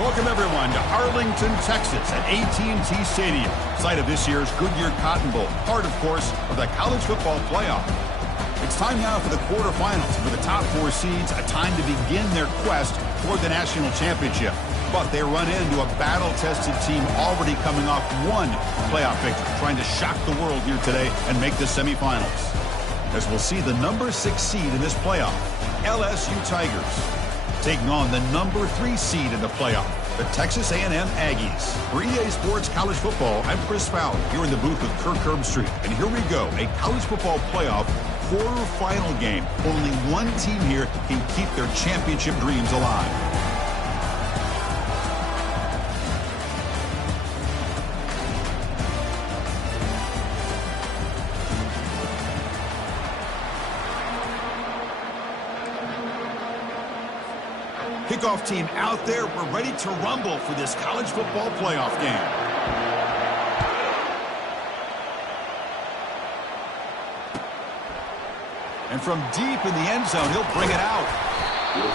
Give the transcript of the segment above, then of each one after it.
Welcome, everyone, to Arlington, Texas at A&T Stadium, site of this year's Goodyear Cotton Bowl, part, of course, of the college football playoff. It's time now for the quarterfinals, and for the top four seeds, a time to begin their quest for the national championship. But they run into a battle-tested team already coming off one playoff victory, trying to shock the world here today and make the semifinals. As we'll see the number 6 seed in this playoff, LSU Tigers, taking on the number 3 seed in the playoff, the Texas A&M Aggies. For EA Sports College Football, I'm Chris Fowler, here in the booth with Kirk Herbstreit. And here we go, a college football playoff quarterfinal game. Only one team here can keep their championship dreams alive. Kickoff team out there. We're ready to rumble for this college football playoff game. And from deep in the end zone, he'll bring it out.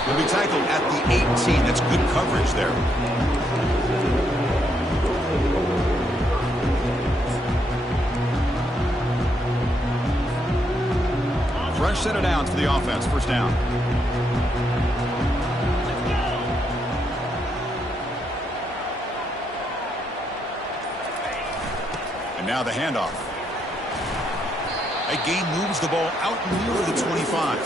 He'll be tackled at the 18. That's good coverage there. Fresh set of downs for the offense. First down. Now the handoff. A gain moves the ball out near the 25.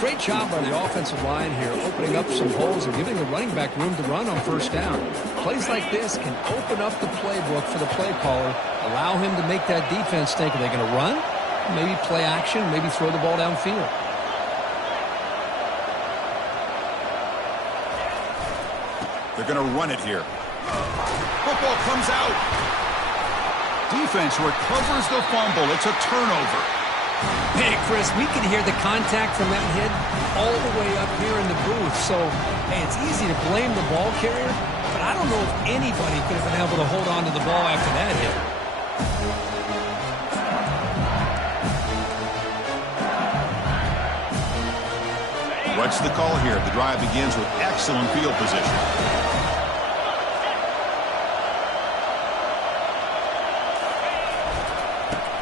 Great job by the offensive line here, opening up some holes and giving the running back room to run on first down. Plays like this can open up the playbook for the play caller, allow him to make that defense think, are they going to run? Maybe play action, maybe throw the ball downfield. They're going to run it here. Football comes out. Defense recovers the fumble. It's a turnover. Hey, Chris, we can hear the contact from that hit all the way up here in the booth. So, hey, it's easy to blame the ball carrier, but I don't know if anybody could have been able to hold on to the ball after that hit. What's the call here? The drive begins with excellent field position.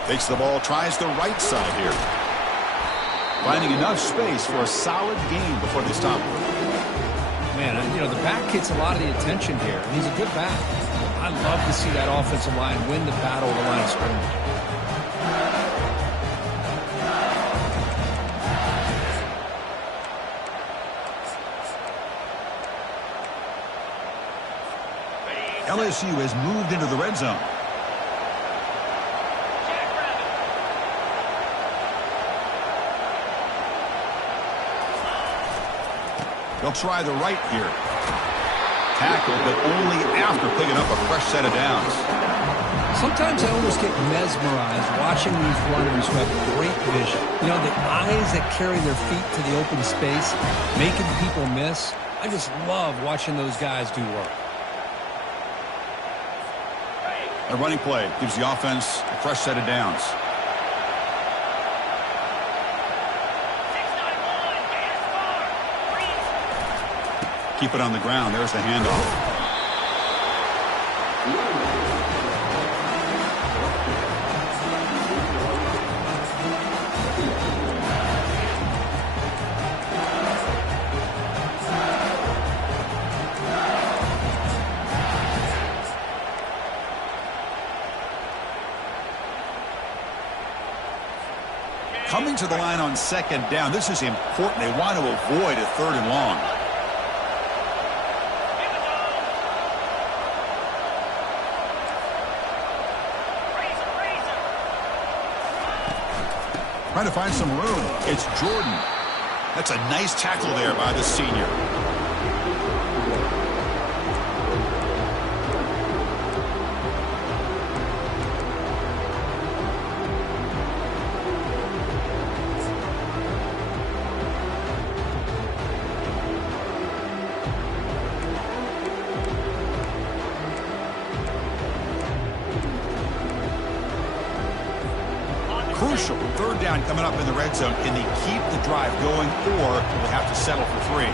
Takes the ball, tries the right side here. Finding enough space for a solid gain before they stop. Man, you know, the back gets a lot of the attention here, and he's a good back. I love to see that offensive line win the battle of the line of scrimmage. LSU has moved into the red zone. They'll try the right here. Tackle, but only after picking up a fresh set of downs. Sometimes I almost get mesmerized watching these runners who have great vision. You know, the eyes that carry their feet to the open space, making people miss. I just love watching those guys do work. A running play gives the offense a fresh set of downs. Keep it on the ground. There's the handoff. Coming to the line on second down. This is important. They want to avoid a 3rd and long. Trying to find some room. It's Jordan. That's a nice tackle there by the senior. Crucial 3rd down coming up in the red zone. Can they keep the drive going, or will they have to settle for 3?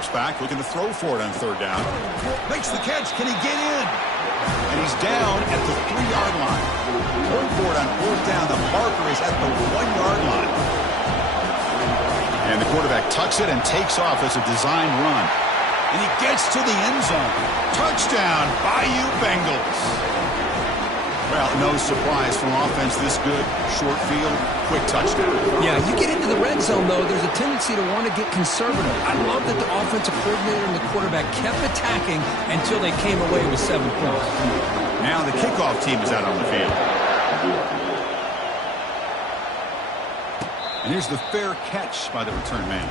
Drops back, looking to throw for it on third down. Makes the catch. Can he get in? And he's down at the 3-yard line. Going for it on fourth down. The marker is at the 1-yard line. And the quarterback tucks it and takes off as a designed run. And he gets to the end zone. Touchdown, Bayou Bengals. Well, no surprise from offense this good. Short field, quick touchdown. Yeah, you get into the red zone, though, there's a tendency to want to get conservative. I love that the offensive coordinator and the quarterback kept attacking until they came away with 7 points. Now the kickoff team is out on the field. And here's the fair catch by the return man.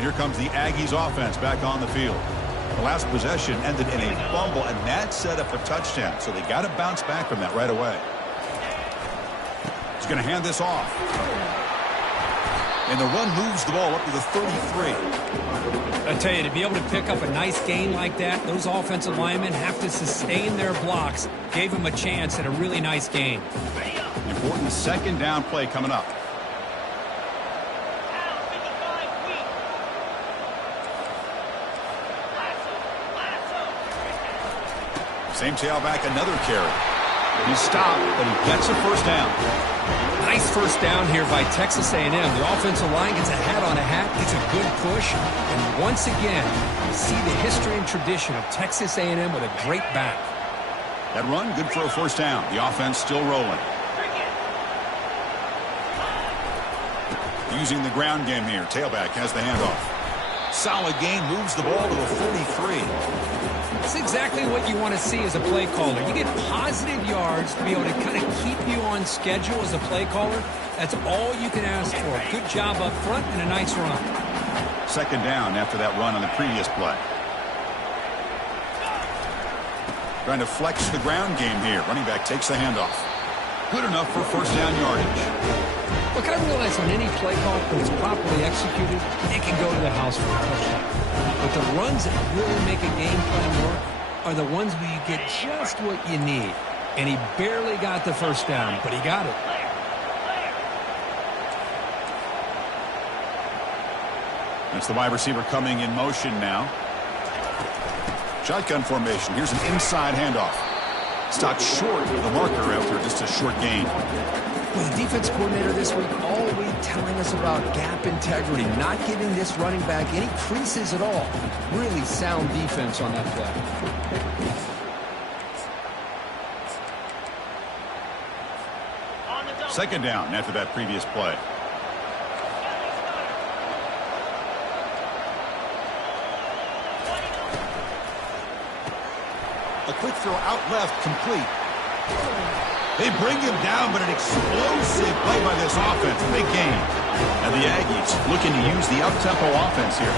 Here comes the Aggies offense back on the field. The last possession ended in a fumble, and that set up a touchdown. So they got to bounce back from that right away. He's going to hand this off. And the run moves the ball up to the 33. I tell you, to be able to pick up a nice gain like that, those offensive linemen have to sustain their blocks. Gave them a chance at a really nice gain. Important second down play coming up. Same tailback, another carry. He stopped, but he gets a first down. Nice first down here by Texas A&M. The offensive line gets a hat on a hat, gets a good push, and once again, you see the history and tradition of Texas A&M with a great back. That run, good for a first down. The offense still rolling. Using the ground game here. Tailback has the handoff. Solid gain, moves the ball to the 43. That's exactly what you want to see as a play caller. You get positive yards to be able to kind of keep you on schedule as a play caller. That's all you can ask for. Good job up front and a nice run. Second down after that run on the previous play. Trying to flex the ground game here. Running back takes the handoff. Good enough for first down yardage. Look, I realize on any play call, when it's properly executed, it can go to the house for a touchdown. But the runs that really make a game plan work are the ones where you get just what you need. And he barely got the first down, but he got it. That's the wide receiver coming in motion now. Shotgun formation. Here's an inside handoff. Stopped short of the marker after just a short gain. Well, the defense coordinator this week all week telling us about gap integrity, not giving this running back any creases at all. Really sound defense on that play. Second down after that previous play. A quick throw out left, complete. They bring him down, but an explosive play by this offense. Big game. And the Aggies looking to use the up-tempo offense here.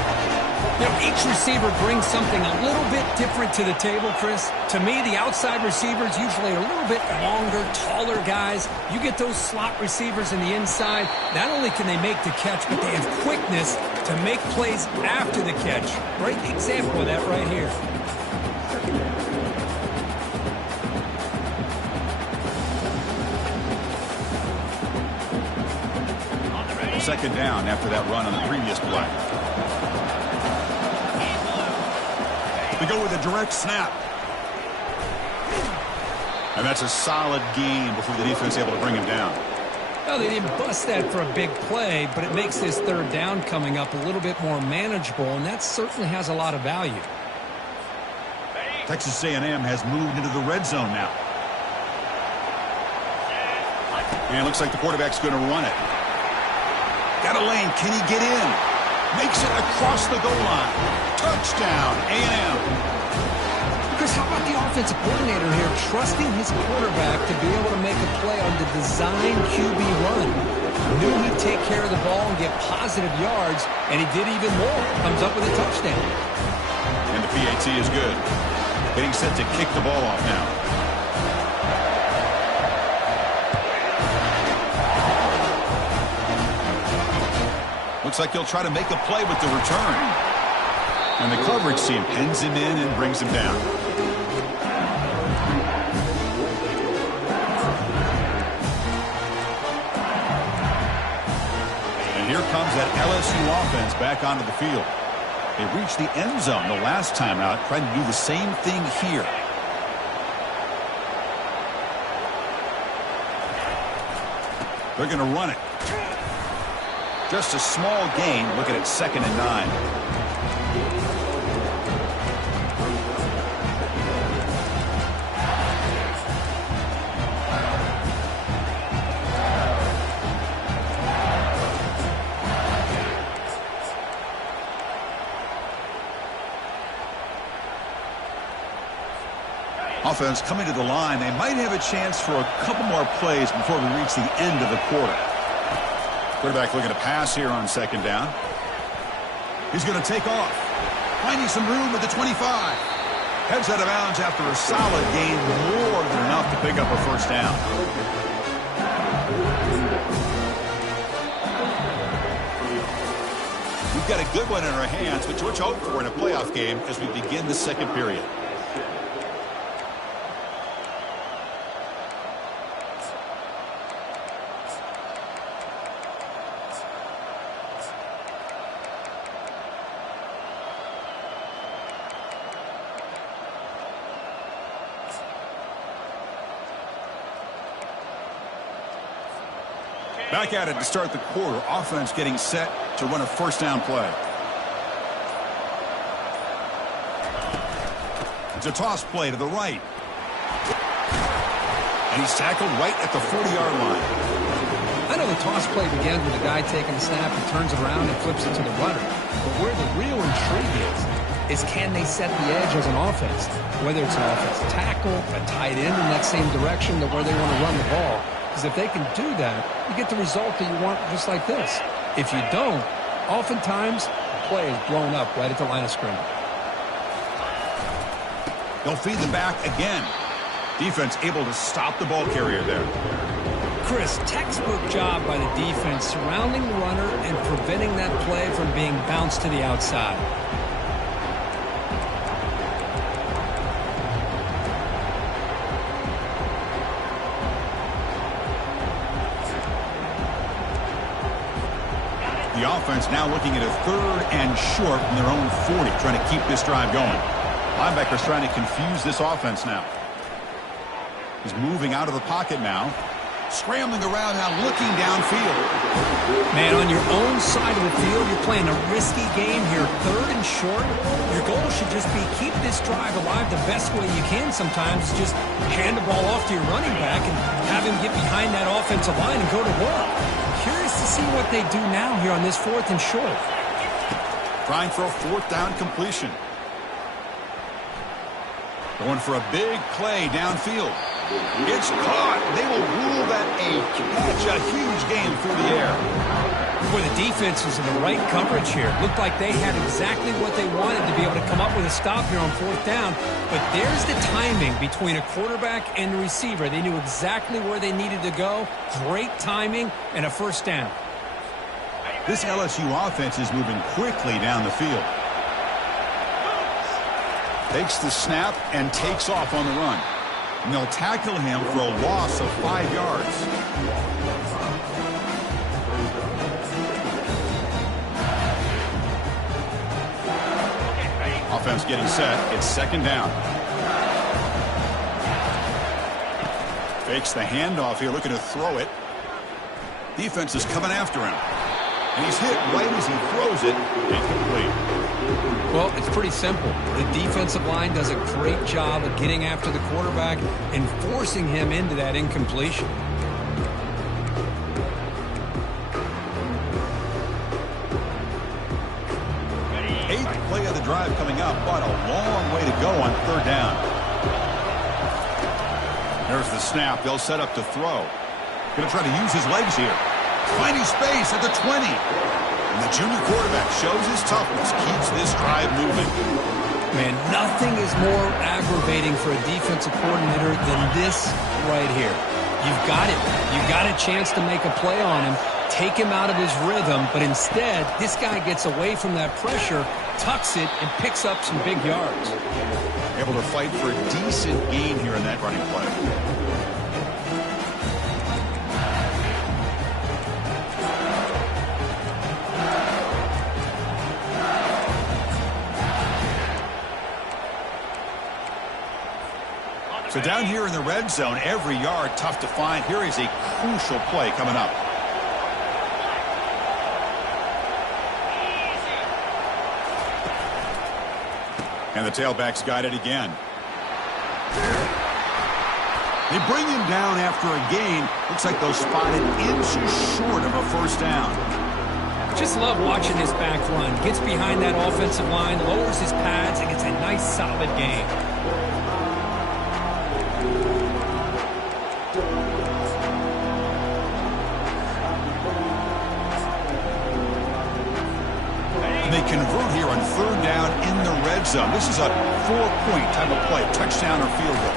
You know, each receiver brings something a little bit different to the table, Chris. To me, the outside receivers usually a little bit longer, taller guys. You get those slot receivers in the inside. Not only can they make the catch, but they have quickness to make plays after the catch. Great example of that right here. Second down after that run on the previous play. We go with a direct snap. And that's a solid gain before the defense is able to bring him down. Well, they didn't bust that for a big play, but it makes this third down coming up a little bit more manageable, and that certainly has a lot of value. Texas A&M has moved into the red zone now. And it looks like the quarterback's going to run it. Got a lane. Can he get in? Makes it across the goal line. Touchdown, A&M. Chris, how about the offensive coordinator here trusting his quarterback to be able to make a play on the design QB run? Knew he'd take care of the ball and get positive yards, and he did even more. Comes up with a touchdown. And the PAT is good. Getting set to kick the ball off now. Looks like he'll try to make a play with the return. And the coverage team pins him in and brings him down. And here comes that LSU offense back onto the field. They reached the end zone the last time out, trying to do the same thing here. They're going to run it. Just a small gain, looking at 2nd and 9. Offense coming to the line. They might have a chance for a couple more plays before we reach the end of the quarter. Quarterback looking to pass here on 2nd down. He's going to take off. Finding some room at the 25. Heads out of bounds after a solid gain, more than enough to pick up a 1st down. We've got a good one in our hands, which we're hoping for in a playoff game as we begin the 2nd period. Back at it to start the quarter. Offense getting set to run a 1st down play. It's a toss play to the right. And he's tackled right at the 40-yard line. I know the toss play begins with the guy taking the snap and turns it around and flips it to the runner. But where the real intrigue is can they set the edge as an offense? Whether it's an offensive tackle, a tight end in that same direction to where they want to run the ball. Because if they can do that, you get the result that you want just like this. If you don't, oftentimes the play is blown up right at the line of scrimmage. They'll feed the back again. Defense able to stop the ball carrier there. Chris, textbook job by the defense surrounding the runner and preventing that play from being bounced to the outside. The offense now looking at a 3rd and short from their own 40, trying to keep this drive going. Linebackers trying to confuse this offense now. He's moving out of the pocket now. Scrambling around now, looking downfield. Man, on your own side of the field, you're playing a risky game here. 3rd and short. Your goal should just be keep this drive alive the best way you can sometimes. Just hand the ball off to your running back and have him get behind that offensive line and go to work. Curious to see what they do now here on this 4th and short. Trying for a 4th down completion. Going for a big play downfield. It's caught. They will rule that a catch, a huge gain through the air. Boy, the defense was in the right coverage here. Looked like they had exactly what they wanted to be able to come up with a stop here on 4th down. But there's the timing between a quarterback and the receiver. They knew exactly where they needed to go. Great timing and a 1st down. This LSU offense is moving quickly down the field. Takes the snap and takes off on the run. And they'll tackle him for a loss of 5 yards. Offense getting set. It's 2nd down. Fakes the handoff here, looking to throw it. Defense is coming after him. And he's hit right as he throws it. Incomplete. Well, it's pretty simple. The defensive line does a great job of getting after the quarterback and forcing him into that incompletion. drive coming up, but a long way to go on third down. There's the snap. They'll set up to throw. Going to try to use his legs here. Finding space at the 20. And the junior quarterback shows his toughness, keeps this drive moving. Man, nothing is more aggravating for a defensive coordinator than this right here. You've got it. You've got a chance to make a play on him, take him out of his rhythm, but instead, this guy gets away from that pressure, tucks it, and picks up some big yards. Able to fight for a decent gain here in that running play. So down here in the red zone, every yard tough to find. Here is a crucial play coming up. And the tailback's got it again. They bring him down after a gain. Looks like they'll spot it inches short of a first down. Just love watching this back run. Gets behind that offensive line, lowers his pads, and gets a nice solid gain. They convert here on third down in the red zone. This is a 4-point type of play, touchdown or field goal.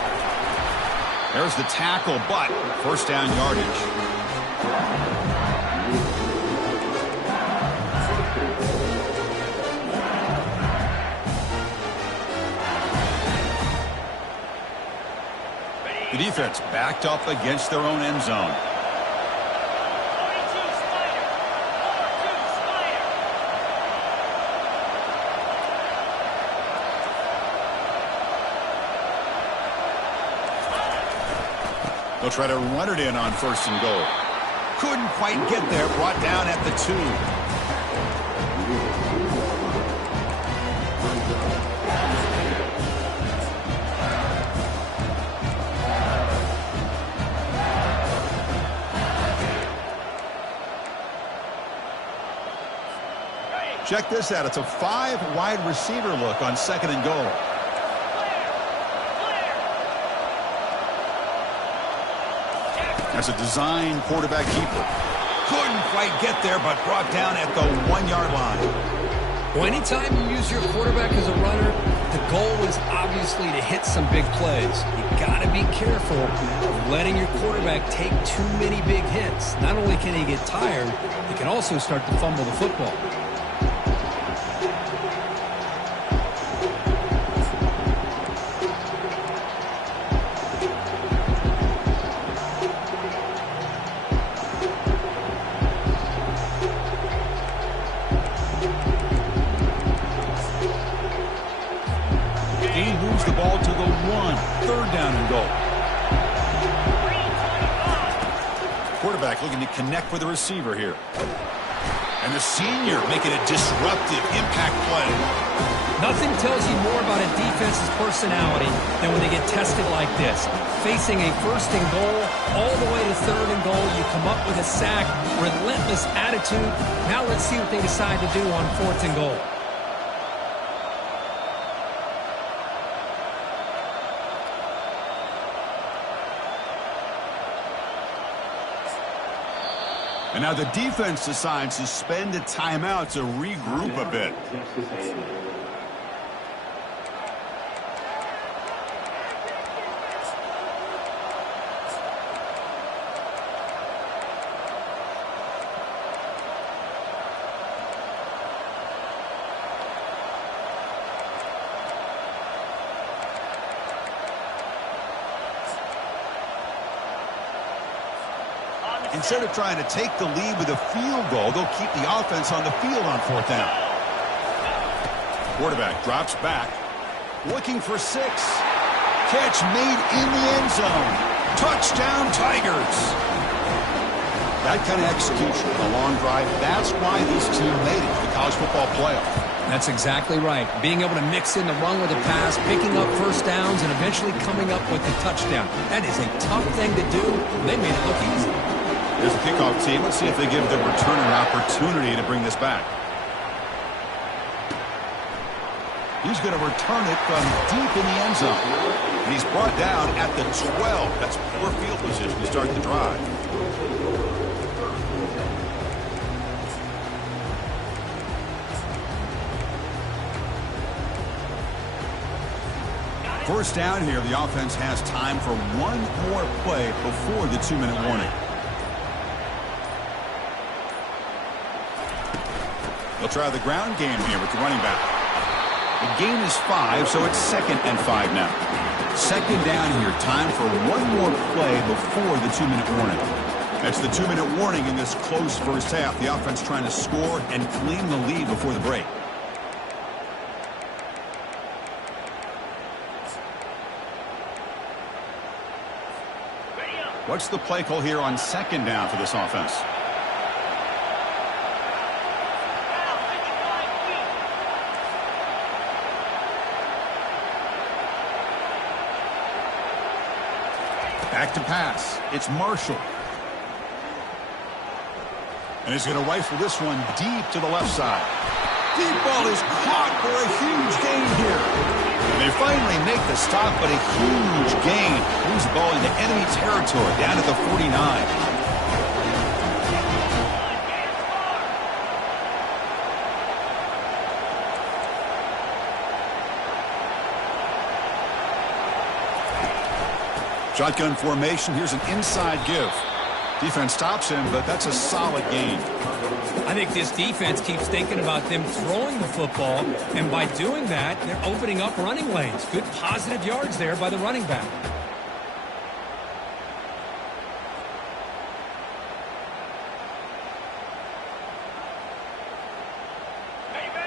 There's the tackle, but first down yardage. The defense backed up against their own end zone. They'll try to run it in on first and goal. Couldn't quite get there. Brought down at the 2. Check this out. It's a 5 wide receiver look on second and goal. That's a design quarterback keeper. Couldn't quite get there, but brought down at the 1-yard line. Well, anytime you use your quarterback as a runner, the goal is obviously to hit some big plays. You got to be careful of letting your quarterback take too many big hits. Not only can he get tired, he can also start to fumble the football. Quarterback looking to connect with the receiver here. And the senior making a disruptive impact play. Nothing tells you more about a defense's personality than when they get tested like this. Facing a first and goal, all the way to third and goal, you come up with a sack, relentless attitude. Now let's see what they decide to do on fourth and goal. And now the defense decides to spend a timeout to regroup a bit. Instead of trying to take the lead with a field goal, they'll keep the offense on the field on fourth down. Quarterback drops back, looking for 6. Catch made in the end zone. Touchdown, Tigers. That kind of execution, a long drive, that's why this team made it to the college football playoff. That's exactly right. Being able to mix in the run with the pass, picking up first downs, and eventually coming up with the touchdown. That is a tough thing to do. They made it look easy. There's the kickoff team. Let's see if they give the returner an opportunity to bring this back. He's going to return it from deep in the end zone. And he's brought down at the 12. That's poor field position to start the drive. First down here, the offense has time for one more play before the 2-minute warning. They'll try the ground game here with the running back. The gain is 5, so it's 2nd and 5 now. Second down here, time for one more play before the 2-minute warning. That's the 2-minute warning in this close first half. The offense trying to score and claim the lead before the break. What's the play call here on second down for this offense? Back to pass. It's Marshall. And he's going to rifle this one deep to the left side. Deep ball is caught for a huge gain here. And they finally make the stop, but a huge gain. Moves the ball into enemy territory down at the 49. Shotgun formation. Here's an inside give. Defense stops him, but that's a solid gain. I think this defense keeps thinking about them throwing the football, and by doing that, they're opening up running lanes. Good positive yards there by the running back.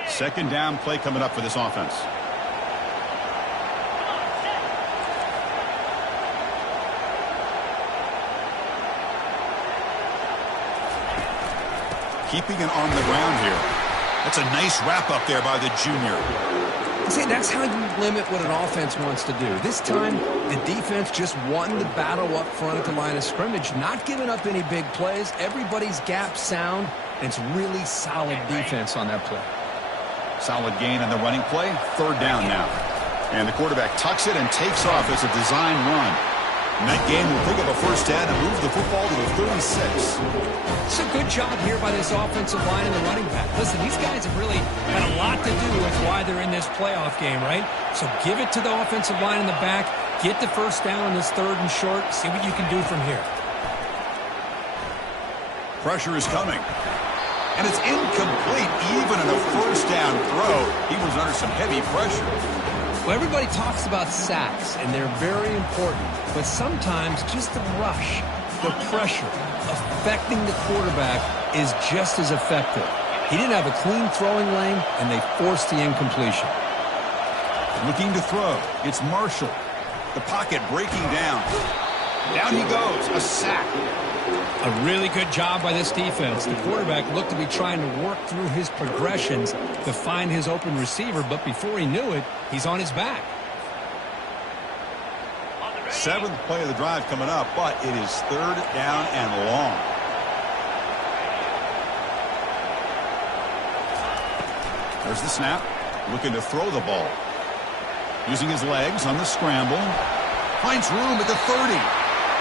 Second down play coming up for this offense. Keeping it on the ground here. That's a nice wrap up there by the junior. See, that's how you limit what an offense wants to do. This time, the defense just won the battle up front at the line of scrimmage, not giving up any big plays. Everybody's gap sound, and it's really solid defense on that play. Solid gain on the running play. Third down now. And the quarterback tucks it and takes off as a design run. And that game will pick up a first down and move the football to the 36. It's a good job here by this offensive line and the running back. Listen, these guys have really had a lot to do with why they're in this playoff game, right? So give it to the offensive line in the back. Get the first down on this third and short. See what you can do from here. Pressure is coming. And it's incomplete even in a first down throw. He was under some heavy pressure. Well, everybody talks about sacks, and they're very important. But sometimes just the rush, the pressure, affecting the quarterback is just as effective. He didn't have a clean throwing lane, and they forced the incompletion. Looking to throw. It's Marshall. The pocket breaking down. Down he goes. A sack. A really good job by this defense. The quarterback looked to be trying to work through his progressions to find his open receiver, but before he knew it, he's on his back. Seventh play of the drive coming up, but it is third down and long. There's the snap. Looking to throw the ball. Using his legs on the scramble. Finds room at the 30.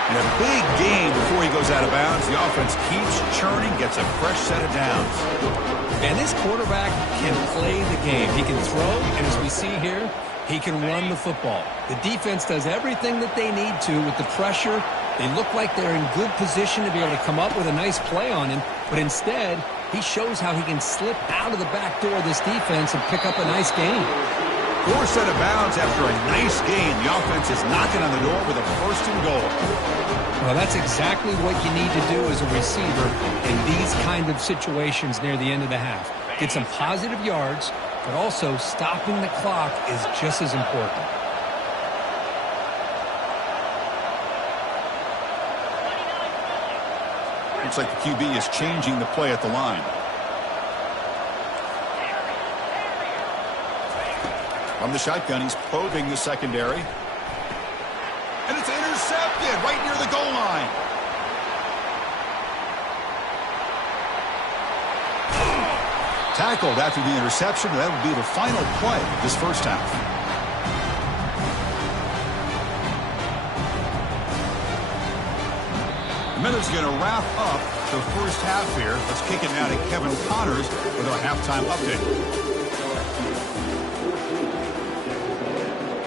And a big gain before he goes out of bounds. The offense keeps churning, gets a fresh set of downs. And this quarterback can play the game. He can throw, and as we see here, he can run the football. The defense does everything that they need to with the pressure. They look like they're in good position to be able to come up with a nice play on him, but instead, he shows how he can slip out of the back door of this defense and pick up a nice gain. Fourth set of bounds after a nice gain. The offense is knocking on the door with a first and goal. Well, that's exactly what you need to do as a receiver in these kind of situations near the end of the half. Get some positive yards, but also stopping the clock is just as important. Looks like the QB is changing the play at the line. From the shotgun, he's probing the secondary. And it's intercepted right near the goal line. Tackled after the interception. That will be the final play of this first half. The minute's going to wrap up the first half here. Let's kick it now to Kevin Connors with our halftime update.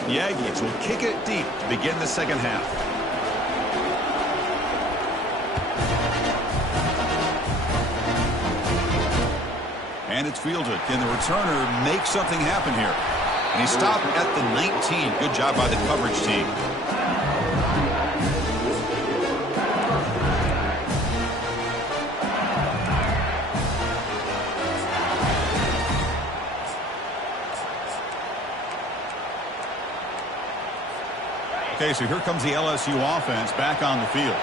The Aggies will kick it deep to begin the second half. And it's fielded. Can the returner make something happen here? And he stopped at the 19. Good job by the coverage team. Okay, so here comes the LSU offense back on the field.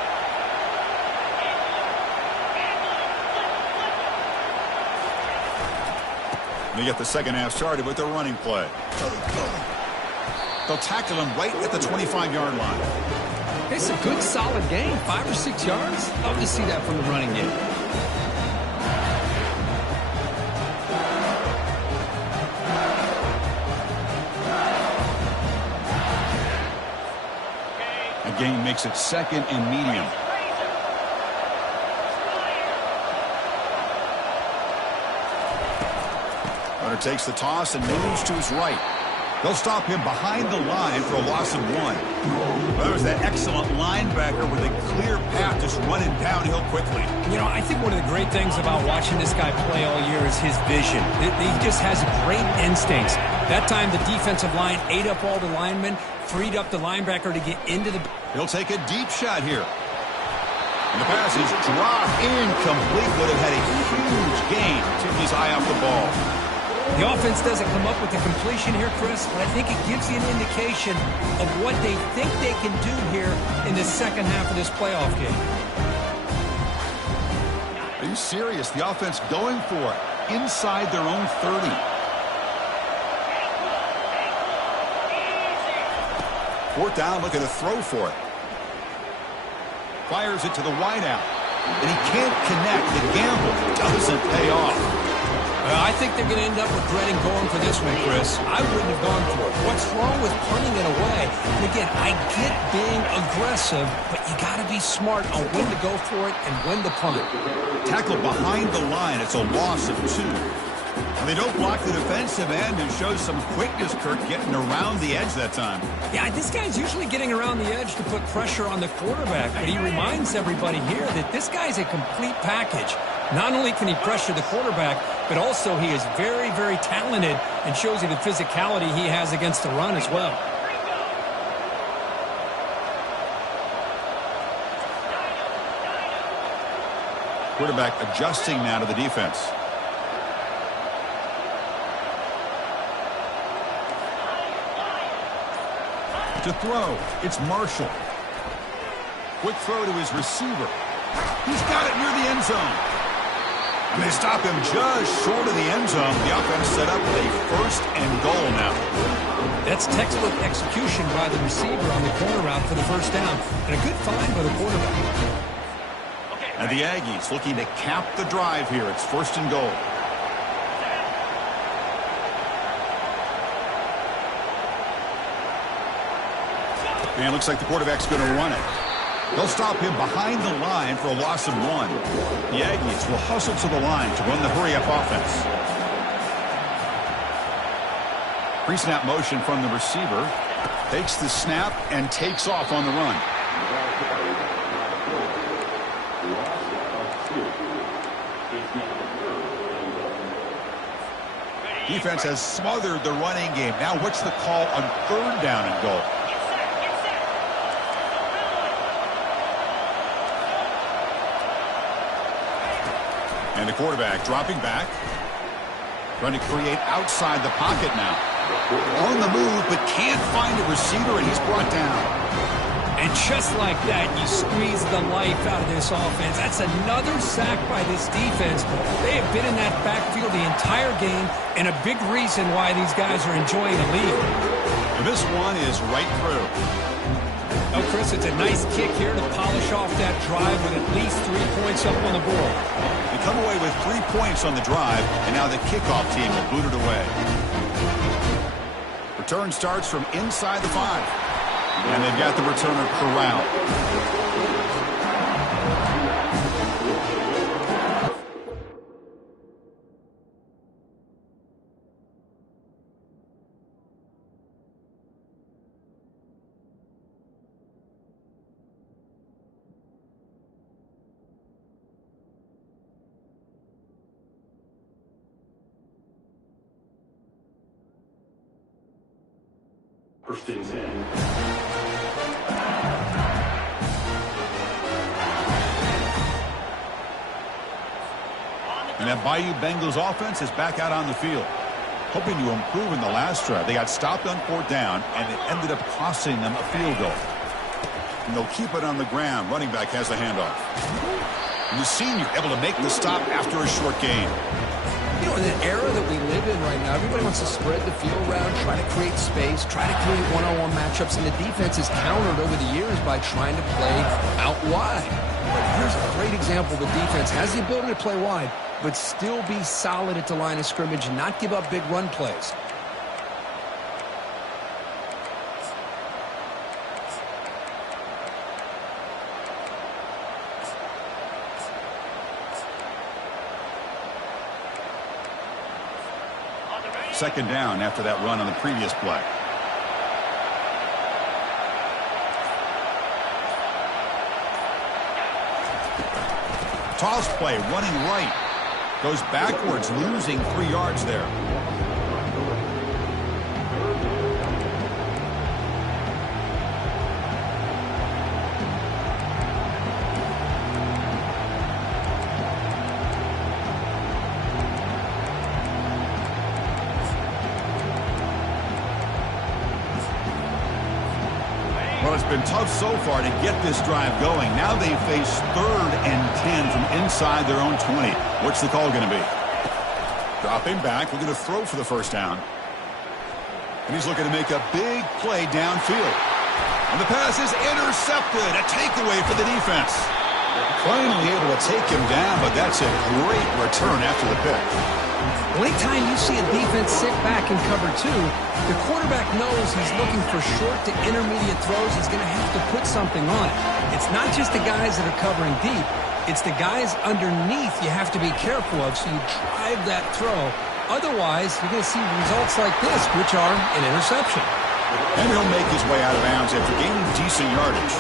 They get the second half started with their running play. They'll tackle him right at the 25-yard line. It's a good, solid game. 5 or 6 yards. Love to see that from the running game. The gain makes it second and medium. Runner takes the toss and moves to his right. They'll stop him behind the line for a loss of 1. Well, that was that excellent linebacker with a clear path just running downhill quickly. You know, I think one of the great things about watching this guy play all year is his vision. He just has great instincts. That time the defensive line ate up all the linemen, freed up the linebacker to get into the... He'll take a deep shot here. And the pass is dropped incomplete. Would have had a huge gain. Took his eye off the ball. The offense doesn't come up with the completion here, Chris, but I think it gives you an indication of what they think they can do here in the second half of this playoff game. Are you serious? The offense going for it inside their own 30. Fourth down, looking to throw for it. Fires it to the wideout. And he can't connect. The gamble doesn't pay off. I think they're going to end up regretting going for this one, Chris. I wouldn't have gone for it. What's wrong with punting it away? And again, I get being aggressive, but you got to be smart on when to go for it and when to punt. Tackled behind the line. It's a loss of 2. And they don't block the defensive end, who shows some quickness, Kirk, getting around the edge that time. Yeah, this guy's usually getting around the edge to put pressure on the quarterback, but he reminds everybody here that this guy's a complete package. Not only can he pressure the quarterback, but also he is very, very talented and shows you the physicality he has against the run as well. Quarterback adjusting now to the defense. To throw, it's Marshall. Quick throw to his receiver. He's got it near the end zone. And they stop him just short of the end zone. The offense set up with a first and goal now. That's textbook execution by the receiver on the corner route for the first down. And a good find by the quarterback. And the Aggies looking to cap the drive here. It's first and goal. And it looks like the quarterback's going to run it. They'll stop him behind the line for a loss of 1. The Aggies will hustle to the line to run the hurry-up offense. Pre-snap motion from the receiver. Takes the snap and takes off on the run. Defense has smothered the running game. Now what's the call on third down and goal? And the quarterback dropping back. Trying to create outside the pocket now. On the move, but can't find a receiver, and he's brought down. And just like that, you squeeze the life out of this offense. That's another sack by this defense. They have been in that backfield the entire game, and a big reason why these guys are enjoying the lead. This one is right through. Oh, Chris, it's a nice kick here to polish off that drive with at least 3 points up on the board. They come away with 3 points on the drive, and now the kickoff team will boot it away. Return starts from inside the 5. And they've got the returner corralled. First things in. And that Bayou Bengals offense is back out on the field, hoping to improve in the last drive. They got stopped on 4th down, and it ended up costing them a field goal. And they'll keep it on the ground. Running back has the handoff. And the senior able to make the stop after a short gain. You know, in the era that we live in right now, everybody wants to spread the field around, try to create space, try to create one-on-one matchups, and the defense is countered over the years by trying to play out wide. But here's a great example. The defense has the ability to play wide, but still be solid at the line of scrimmage and not give up big run plays. Second down after that run on the previous play. Toss play, running right. Goes backwards, losing 3 yards there. Well, it's been tough so far to get this drive going. Now they face 3rd and 10 from inside their own 20. What's the call going to be? Dropping back, looking to throw for the first down. And he's looking to make a big play downfield. And the pass is intercepted. A takeaway for the defense. Finally able to take him down, but that's a great return after the pick. Well, anytime you see a defense sit back and cover 2, the quarterback knows he's looking for short to intermediate throws. He's going to have to put something on it. It's not just the guys that are covering deep. It's the guys underneath you have to be careful of, so you drive that throw. Otherwise, you're going to see results like this, which are an interception. And he'll make his way out of bounds after gaining decent yardage.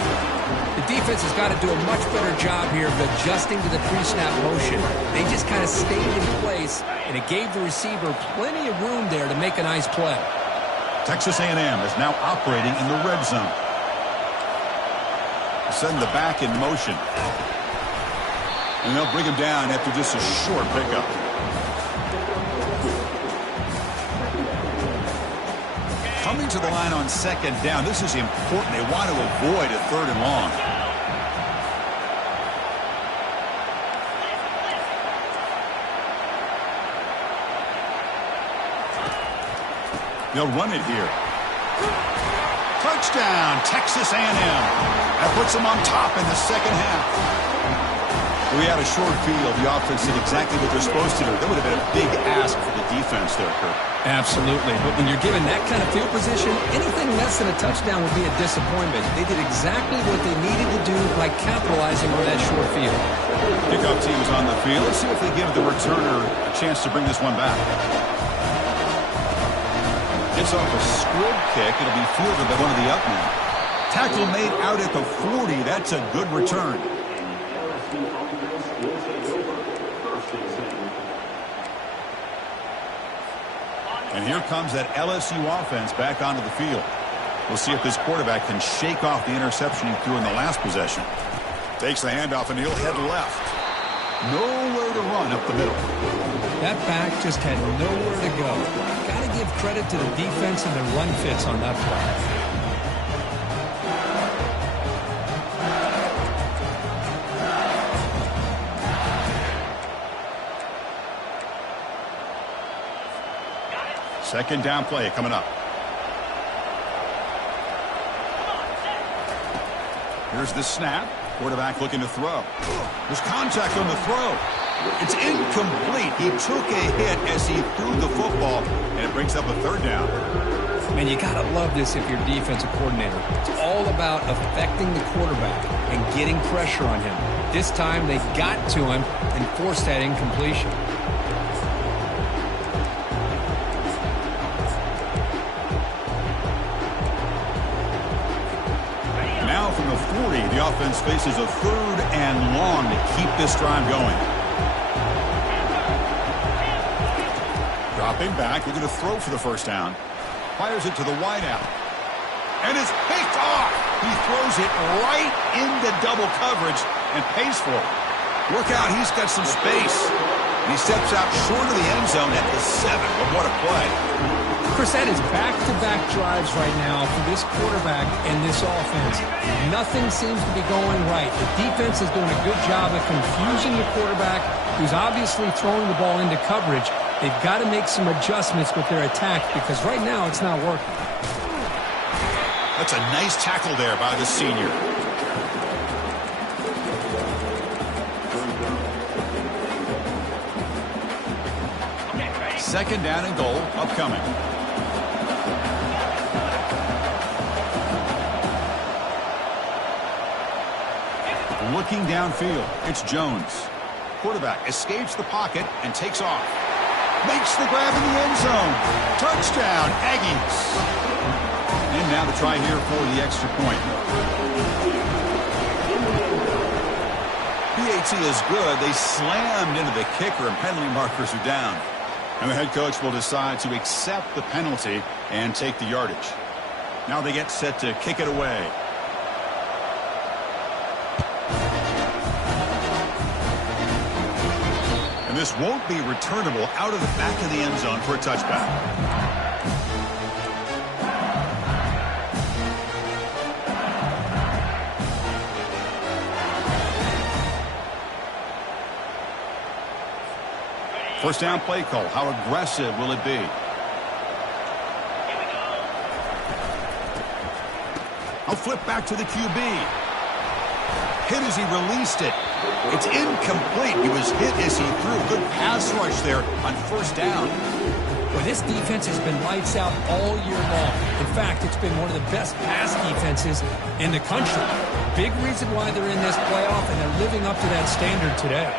The defense has got to do a much better job here of adjusting to the pre-snap motion. They just kind of stayed in place, and it gave the receiver plenty of room there to make a nice play. Texas A&M is now operating in the red zone. Send the back in motion. And they'll bring him down after just a short pickup. Coming to the line on 2nd down. This is important. They want to avoid a 3rd and long. They'll run it here. Touchdown, Texas A&M. That puts them on top in the second half. We had a short field. The offense did exactly what they're supposed to do. That would have been a big ask for the defense there, Kurt. Absolutely. But when you're given that kind of field position, anything less than a touchdown would be a disappointment. They did exactly what they needed to do by capitalizing on that short field. Kickoff team is on the field. Let's see if they give the returner a chance to bring this one back. Gets off a squib kick. It'll be fielded by one of the up men. Tackle made out at the 40. That's a good return. And here comes that LSU offense back onto the field. We'll see if this quarterback can shake off the interception he threw in the last possession. Takes the handoff, and he'll head left. Nowhere to run up the middle. That back just had nowhere to go. Got to give credit to the defense and their run fits on that play. Second down play coming up. Here's the snap. Quarterback looking to throw. There's contact on the throw. It's incomplete. He took a hit as he threw the football, and it brings up a third down. Man, you got to love this if you're defensive coordinator. It's all about affecting the quarterback and getting pressure on him. This time they got to him and forced that incompletion. Now from the 40, the offense faces a third and long to keep this drive going. Dropping back, looking to throw for the first down. Fires it to the wideout. And it's picked off. He throws it right into double coverage and pays for it. Look out, he's got some space. And he steps out short of the end zone at the 7. But what a play. Chris, that is back-to-back drives right now for this quarterback and this offense. Nothing seems to be going right. The defense is doing a good job of confusing the quarterback, who's obviously throwing the ball into coverage. They've got to make some adjustments with their attack because right now it's not working. That's a nice tackle there by the senior. Second down and goal upcoming. Looking downfield, it's Jones. Quarterback escapes the pocket and takes off. Makes the grab in the end zone. Touchdown, Aggies. And now to try here for the extra point. PAT is good. They slammed into the kicker and penalty markers are down. And the head coach will decide to accept the penalty and take the yardage. Now they get set to kick it away. And this won't be returnable out of the back of the end zone for a touchback. First down play call. How aggressive will it be? I'll flip back to the QB. Hit as he released it. It's incomplete. He was hit as he threw. Good pass rush there on first down. Well, this defense has been lights out all year long. In fact, it's been one of the best pass defenses in the country. Big reason why they're in this playoff, and they're living up to that standard today.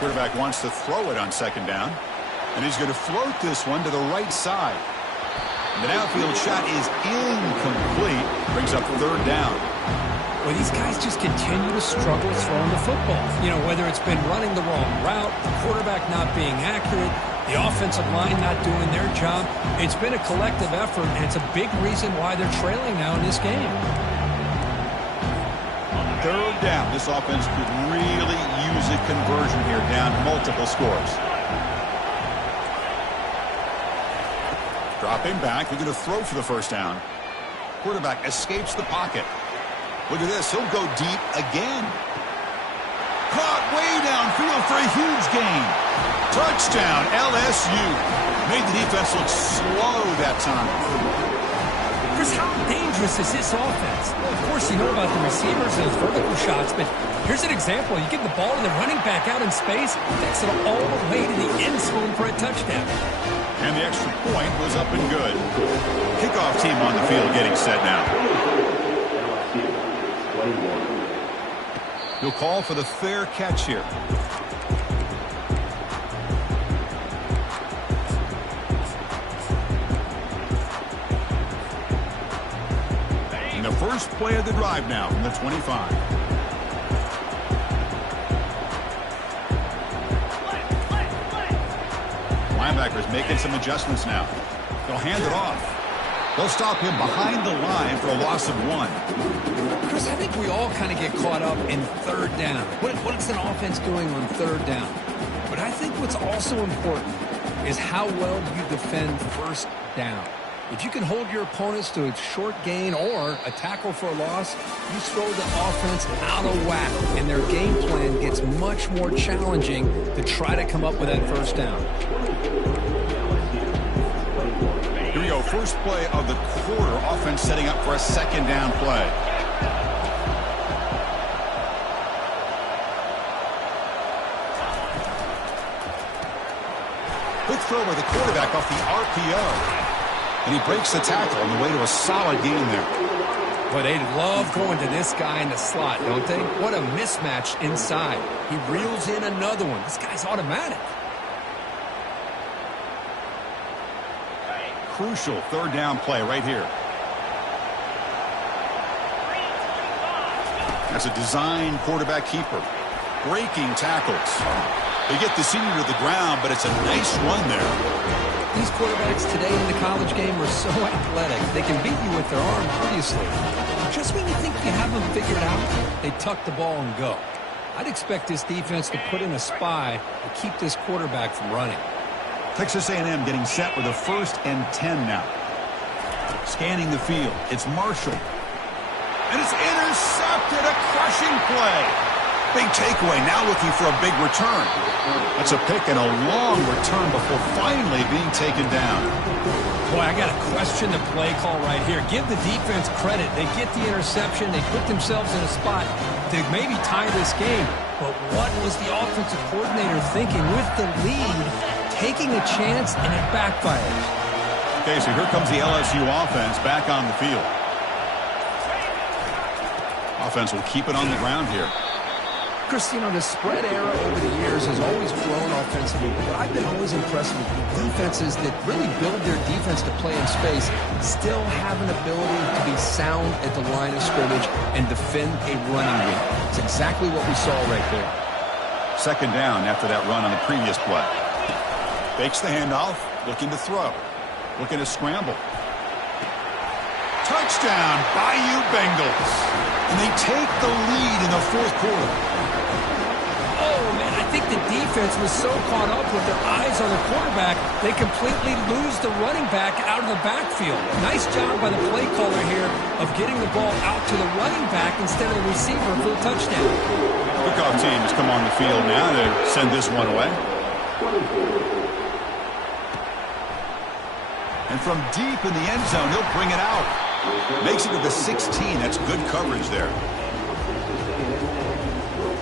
Quarterback wants to throw it on second down, and he's going to float this one to the right side. The downfield shot is incomplete. Brings up third down. Well, these guys just continue to struggle throwing the football. You know, whether it's been running the wrong route, the quarterback not being accurate, the offensive line not doing their job. It's been a collective effort, and it's a big reason why they're trailing now in this game. Third down. This offense could really use a conversion here, down multiple scores. Dropping back. We're going to throw for the first down. Quarterback escapes the pocket. Look at this. He'll go deep again. Caught way downfield for a huge gain. Touchdown, LSU. Made the defense look slow that time. Chris, how dangerous is this offense? Well, of course, you know about the receivers and those vertical shots, but here's an example. You get the ball and the running back out in space, takes it all the way to the end zone for a touchdown. And the extra point was up and good. Kickoff team on the field getting set now. He'll call for the fair catch here. And the first play of the drive now from the 25. Linebackers making some adjustments now. They'll hand it off. They'll stop him behind the line for a loss of 1. Chris, I think we all kind of get caught up in third down. What's an offense doing on third down? But I think what's also important is how well you defend first down. If you can hold your opponents to a short gain or a tackle for a loss, you throw the offense out of whack, and their game plan gets much more challenging to try to come up with that first down. Here we go. First play of the quarter. Offense setting up for a second down play. Quick throw by the quarterback off the RPO. And he breaks the tackle on the way to a solid gain there. Boy, they love going to this guy in the slot, don't they? What a mismatch inside. He reels in another one. This guy's automatic. Crucial third down play right here. That's a design quarterback keeper. Breaking tackles. They get the senior to the ground, but it's a nice run there. These quarterbacks today in the college game are so athletic. They can beat you with their arm, obviously. Just when you think you have them figured out, they tuck the ball and go. I'd expect this defense to put in a spy to keep this quarterback from running. Texas A&M getting set with a 1st and 10 now. Scanning the field. It's Marshall. And it's intercepted. A crushing play. Big takeaway, now looking for a big return. That's a pick and a long return before finally being taken down. Boy, I got to question the play call right here. Give the defense credit. They get the interception. They put themselves in a spot to maybe tie this game. But what was the offensive coordinator thinking with the lead, taking a chance, and it backfires? Okay, so here comes the LSU offense back on the field. Offense will keep it on the ground here. Chris, you know, the spread era over the years has always grown offensively, but I've been always impressed with the defenses that really build their defense to play in space, still have an ability to be sound at the line of scrimmage and defend a running game. It's exactly what we saw right there. 2nd down after that run on the previous play. Fakes the handoff, looking to throw, looking to scramble. Touchdown, Bayou Bengals. And they take the lead in the 4th quarter. Oh, man, I think the defense was so caught up with their eyes on the quarterback, they completely lose the running back out of the backfield. Nice job by the play caller here of getting the ball out to the running back instead of the receiver for the touchdown. Kickoff teams come on the field now to send this one away. And from deep in the end zone, he'll bring it out. Makes it to the 16. That's good coverage there.